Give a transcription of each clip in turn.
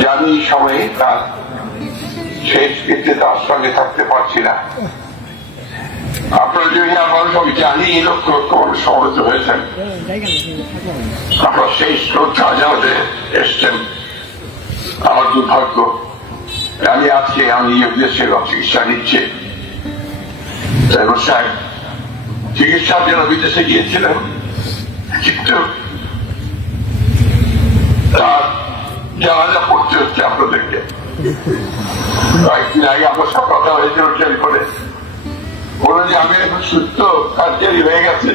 জানি সময়ে তার শেষ কৃত্যে তার সঙ্গে থাকতে পারছি না। আপনারা যদি আমার সঙ্গে জানি এই লক্ষ লক্ষ মানুষ সমবেত হয়েছেন, আপনার সেই শ্রদ্ধা জানাতে এসছেন। আমার দুর্ভাগ্য আমি আজকে আমি দেশের চিকিৎসা নিচ্ছে সাহেব চিকিৎসার জন্য বিদেশে গিয়েছিলেন, কিন্তু তার জানাজা পড়তে হচ্ছে আপনাদেরকে। কয়েকদিন আগে আপনার সব কথা হয়েছিল টেলিফোনে, বলে যে আমি এখন সুস্থ কার্যারি হয়ে গেছে,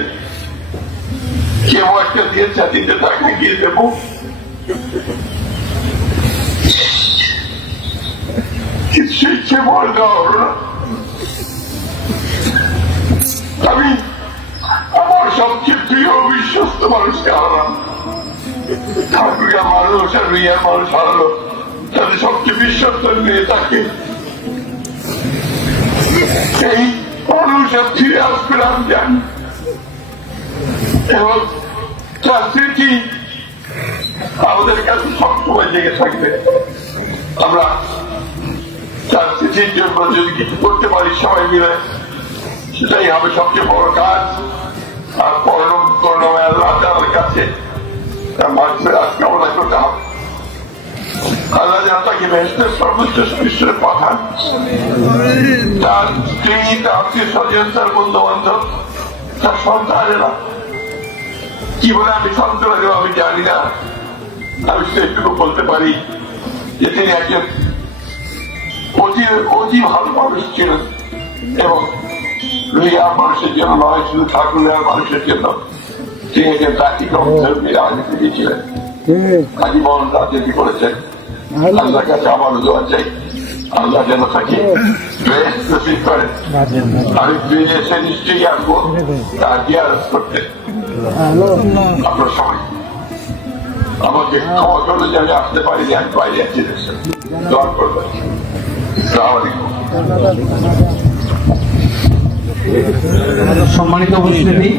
কেউ একটা দিয়েছে দিতে তাকে গিয়ে দেবো। কিছু ইচ্ছে বলে দেওয়া হলো না। আমি আমার সবচেয়ে প্রিয় বিশ্বস্ত মানুষকে হারালাম। ঠাকুরিয়া মানুষ আর রিয়ার মানুষ হারালো তাদের সবচেয়ে বিশ্বস্ত নিয়ে তাকে। এই মানুষ ফিরে আসবে আমি জানি, এবং তার স্মৃতি আমাদের কাছে সবসময় জেগে থাকবে। আমরা তার স্মৃতির জন্য যদি কিছু করতে পারি সবাই মিলে, সেটাই হবে সবচেয়ে বড় কাজ। আর করুণাময় আল্লাহ তাআলার কাছে কামনা করতে হবে, আল্লাহ যেন তাকে বেহেশতের সর্বোচ্চ সুবিষ্টে পাঠান। তার স্ত্রী, তার আত্মীয় স্বজন, তার বন্ধু বান্ধব, তার সন্তানেরা কি বলে আমি সন্তান আমি জানি না। আমি সেটুকু বলতে পারি যে তিনি একজন অতি ভালো মানুষ ছিলেন, এবং রিয়ার মানুষের জন্য নয়, শুধু ঠাকুরের মানুষের জন্য তিনি একজন ব্যতিক্রম রাজনীতি দিয়েছিলেন। আজীবন রাজনীতি করেছেন। আল্লাহর কাছে আমারও দোয়া চাই, আল্লাহ যেন তাকে নসিব করেন। আমি ফিরে এসে নিশ্চয়ই আসবো তার জিয়ারত করতে। আপনার সময় আমাকে ক্ষমা করলে যে আমি আসতে পারি, আমি বাইরে আছি, দোয়া করবেন। সম্মানিত উপস্থিতি।